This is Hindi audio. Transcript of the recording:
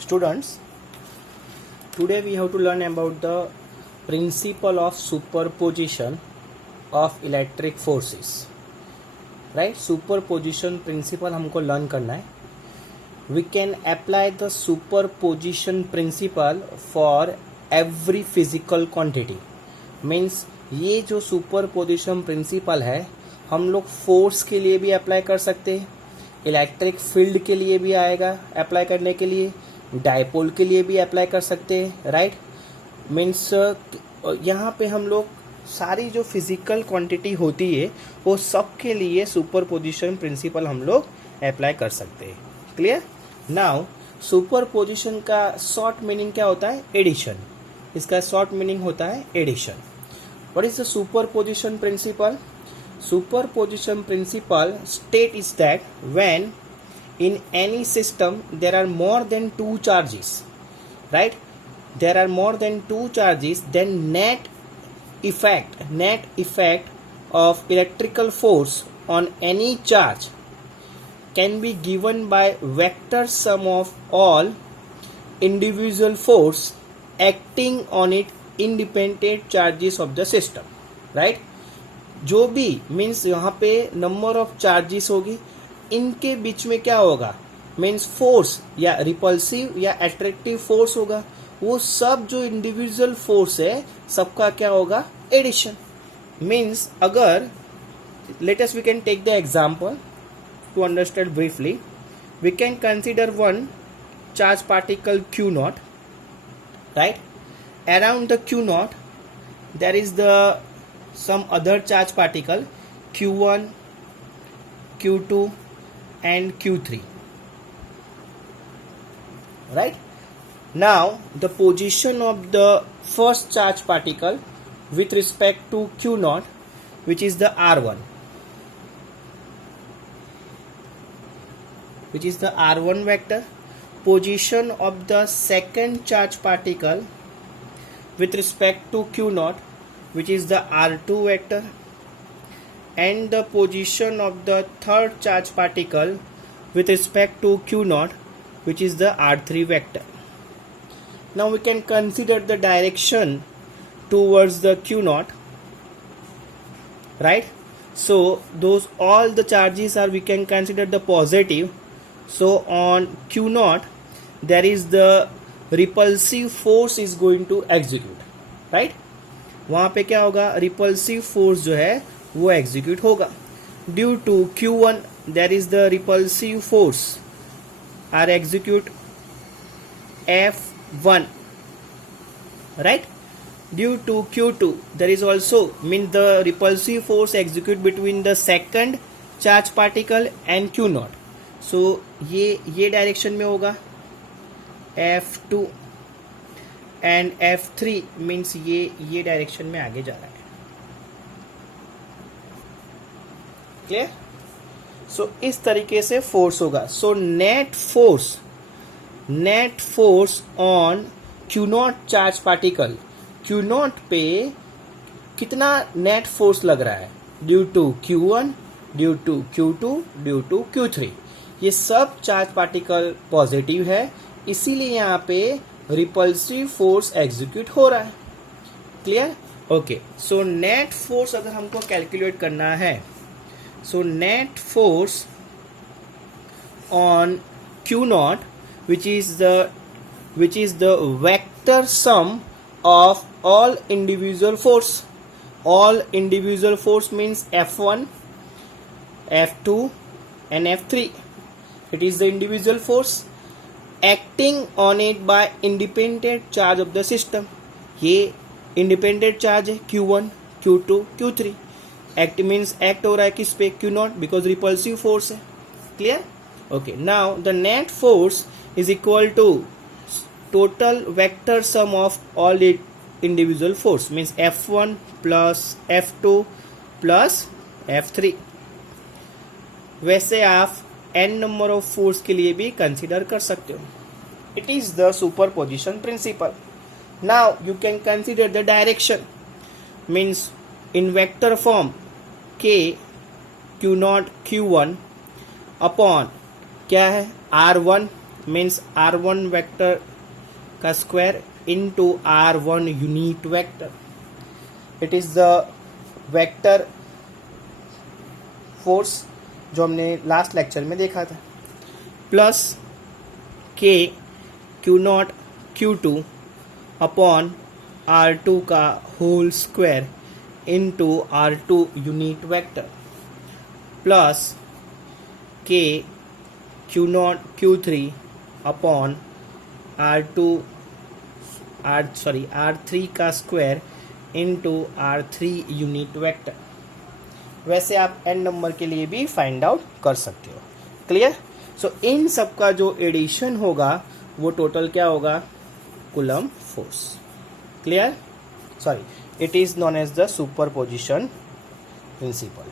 Students, today we have to learn about the principle of superposition of electric forces. Right? Superposition principle हमको learn करना है. We can apply the superposition principle for every physical quantity. Means ये जो superposition principle है हम लोग फोर्स के लिए भी अप्लाई कर सकते हैं, इलेक्ट्रिक फील्ड के लिए भी आएगा अप्लाई करने के लिए, डायपोल के लिए भी अप्लाई कर सकते हैं. राइट? मीन्स यहाँ पे हम लोग सारी जो फिजिकल क्वांटिटी होती है वो सब के लिए सुपरपोजिशन प्रिंसिपल हम लोग अप्लाई कर सकते हैं. क्लियर? नाउ सुपरपोजिशन का शॉर्ट मीनिंग क्या होता है? एडिशन. इसका शॉर्ट मीनिंग होता है addition. What is the superposition principle? Superposition principle state is that when in any system there are more than two charges, right? There are more than two charges, then net effect of electrical force on any charge can be given by vector sum of all individual force acting on it independent charges of the system, right? जो भी मीन्स यहाँ पे नंबर ऑफ चार्जेस होगी, इनके बीच में क्या होगा? मीन्स फोर्स या रिपल्सिव या अट्रैक्टिव फोर्स होगा. वो सब जो इंडिविजुअल फोर्स है सबका क्या होगा? एडिशन. मीन्स अगर let us we can take the example to understand briefly. We can consider one charge particle Q naught. Right? Around the Q naught there is the some other charge particle Q1, Q2 and Q3. Right? Now the position of the first charge particle with respect to Q naught, which is the R1, vector. Position of the second charge particle with respect to Q naught, which is the R2 vector, and the position of the third charge particle with respect to Q naught, which is the R3 vector. Now we can consider the direction towards the Q naught, right? So those all the charges are, we can consider the positive. So on Q naught there is the repulsive force is going to execute, right? वहाँ पे क्या होगा? रिपल्सिव फोर्स जो है वो एग्जीक्यूट होगा. Due to Q1 there is the repulsive force are execute F1, right? Due to Q2 there is also mean the repulsive force execute between the second charge particle and Q naught. So ये डायरेक्शन में होगा F2 एंड F3 मीन्स ये डायरेक्शन में आगे जा रहा है. क्लियर? सो इस तरीके से फोर्स होगा. So net force on Q naught charge particle, Q naught पे कितना नेट फोर्स लग रहा है? Due to Q1, due to Q2, due to Q3. ये सब चार्ज पार्टिकल पॉजिटिव है, इसीलिए यहाँ पे रिपल्सिव फोर्स एग्जीक्यूट हो रहा है. क्लियर? ओके. सो नेट फोर्स अगर हमको कैलकुलेट करना है, सो net force on Q not which is the vector sum of all individual force. All individual force means F1, F2 and F3. It is the individual force acting on it by independent charge of the system. ये independent charge है Q1, Q2, Q3. Act means act हो रहा है किस पे? Q not, because repulsive force है. Clear? Okay. Now the net force is equal to total vector sum of all individual force, means F1 plus F2 plus F3. वैसे आप n नंबर ऑफ फोर्स के लिए भी कंसिडर कर सकते हो. It is the superposition principal. Now you can consider the direction. Means in vector form K Q not Q1 upon क्या है? R1 मीन्स R1 वेक्टर का square into R1 unit vector. It is the vector force जो हमने लास्ट लेक्चर में देखा था, plus K q not Q2 upon R2 का whole square into R2 unit vector, plus K q naught Q3 upon R3 का square into R3 unit vector. वैसे आप n नंबर के लिए भी फाइंड आउट कर सकते हो. क्लियर? सो इन सब का जो एडिशन होगा वो टोटल क्या होगा? Coulomb force. Clear? Sorry, it is known as the superposition principal.